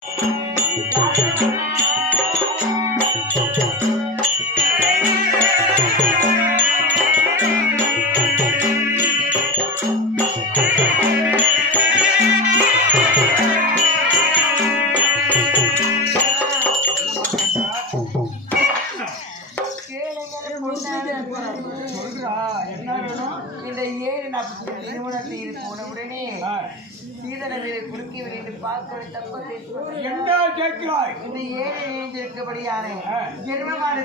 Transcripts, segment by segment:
இந்த 7 திருமணத்தில் போன உடனே சீதனவை குறுக்கி விட்டு பார்க்க தப்பத்தை என்ன கேட்கிறாய்? இந்த 7 இருக்கபடியான ஜென்மமான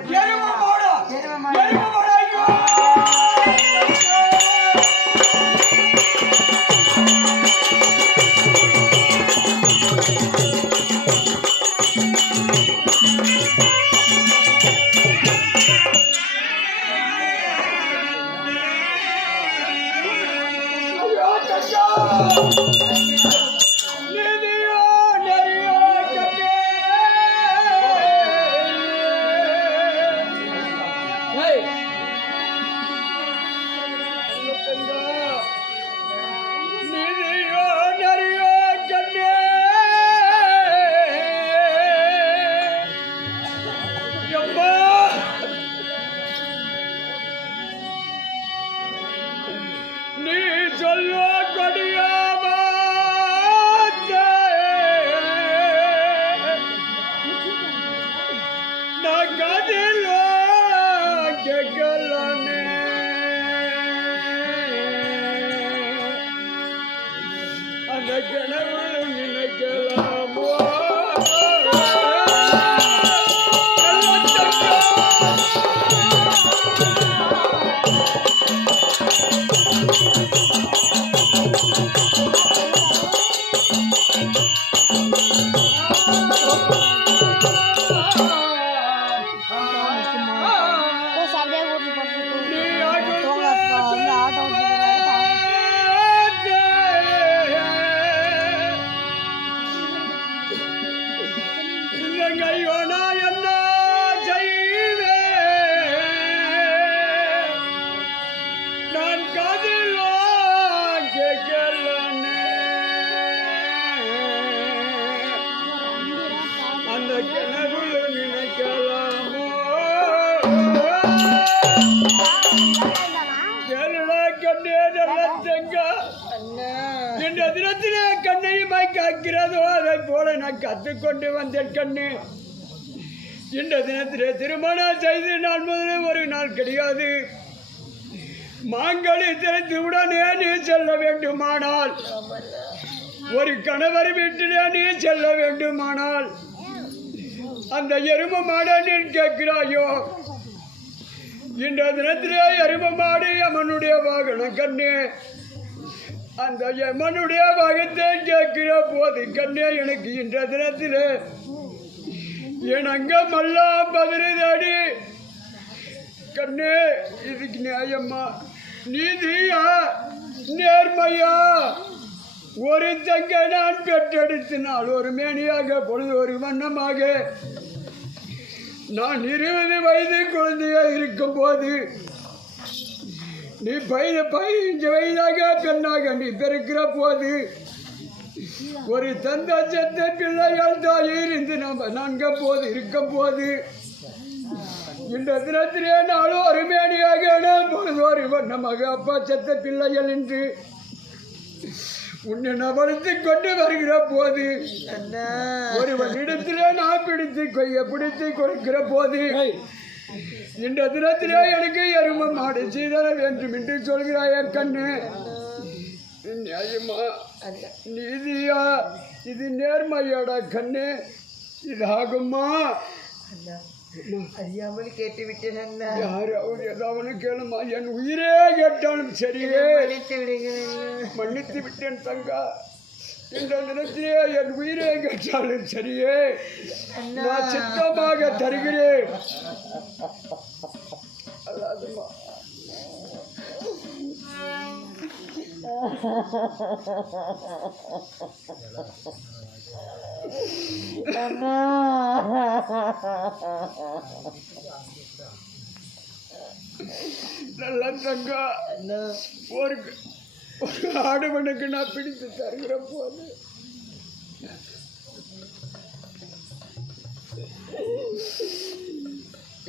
கற்றுக்கொண்டு வந்தேன் கண்ணு. இந்த தினத்திலே திருமணம் செய்து நான் முதலே ஒரு நாள் கிடையாது. மாங்கனி திறந்து உடனே நீ செல்ல வேண்டுமானால், ஒரு கணவர் வீட்டிலே நீ செல்ல வேண்டுமானால், அந்த எரும மாட நீ கேட்கிறாயோ? இந்த தினத்திலே எரும மாடு யமனுடைய வாகனம் கண்ணு. அந்த யமனுடைய வாகத்தை கேட்கிற போது கண்ணே, எனக்கு இன்ற தினத்தில் என் அங்கமெல்லாம் பதினடி கண்ணே. இதுக்கு நியாயம்மா, நீதியா, நேர்மையா? ஒரு தங்க நான் பெற்றெடுத்தினால் ஒரு மேனியாக, பொழுது ஒரு வண்ணமாக, நான் 20 வயது குழந்தையாக இருக்கும் போது நீ 15 வயதாக பெண்ணாக நீ பிறக்கிற போது, ஒரு தந்த சத்த பிள்ளையால் தாயே இருந்து நான்கு போது இருக்கும் போது, இந்த தினத்திலே நாளும் ஒரு மேனியாக பொழுது ஒரு வண்ணமாக அப்பா சத்த பிள்ளைகள் என்று உன்னை நபடுத்து கொண்டு வருகிற போது, ஒருவனிடத்திலே நான் பிடித்து கொடுக்கிற போது, இந்த தினத்திலே எனக்கு எரும மாடு செய்தர வேண்டும் என்று சொல்கிறாய கண்ணு. நியாயமா, நீதியா, இது நேர்மையோட கண்ணு, இது ஆகுமா? அறியாமல் கேட்டு விட்டேன். யாராவது ஏதாவது கேளுமா? என் உயிரே கேட்டாலும் சரியே, மன்னித்து விட்டேன் தங்கா. இந்த தினத்திலே என் உயிரை கேட்டாலும் சரியே, நான் சித்தமாக தருகிறேன். அல்லாதுமா, நல்ல தங்கா, ஒரு ஆடவனுக்கு நான் பிடித்து தருகிற போது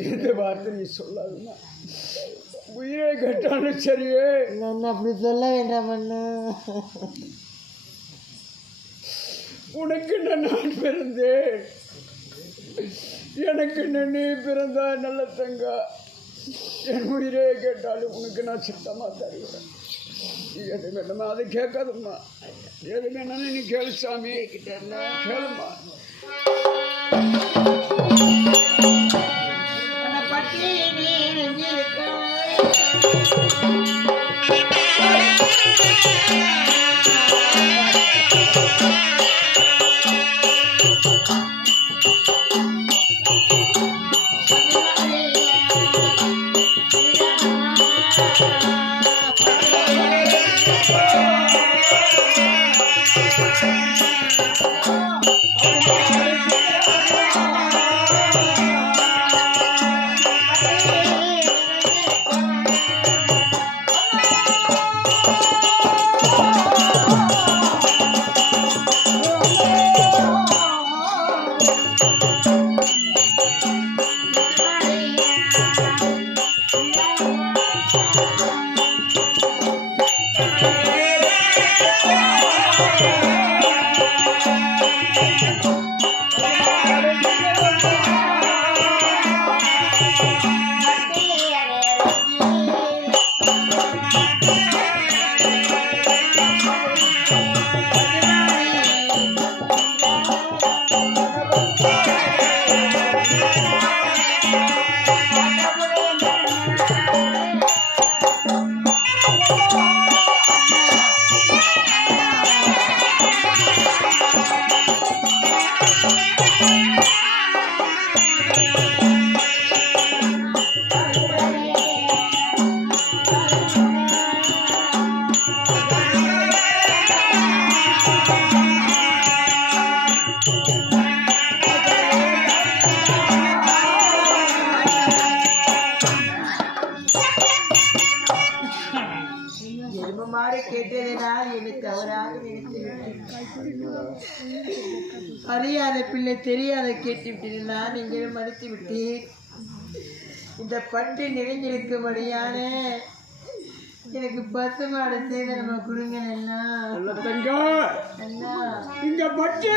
இந்த வார்த்தை நீ சொல்லாதுமா. உயிரை கட்டாலும் சரியே. நான் அப்படி சொல்ல வேண்டாம் அண்ணா. உனக்கு நான் பிறந்தேன், எனக்கு நீ பிறந்தா நல்ல தங்கா. என் உயிரே கேட்டாலும் உனக்கு நான் சுத்தமாக தருவேன். எது வேணுமா அதை கேட்காதும்மா. எது வேணாலும் நீ கேளு சாமி. கேளுமா. கேட்டதனால் எனக்கு தவறாக அறியாத பிள்ளை தெரியாத கேட்டுவிட்டேன். நான் எங்களை மறுத்து விட்டேன். இந்த பட்டு நிறைஞ்சிருக்கும்படியான எனக்கு பசுமாடு செய்த நம்ம கொடுங்க அண்ணா. அண்ணா இங்க பட்டு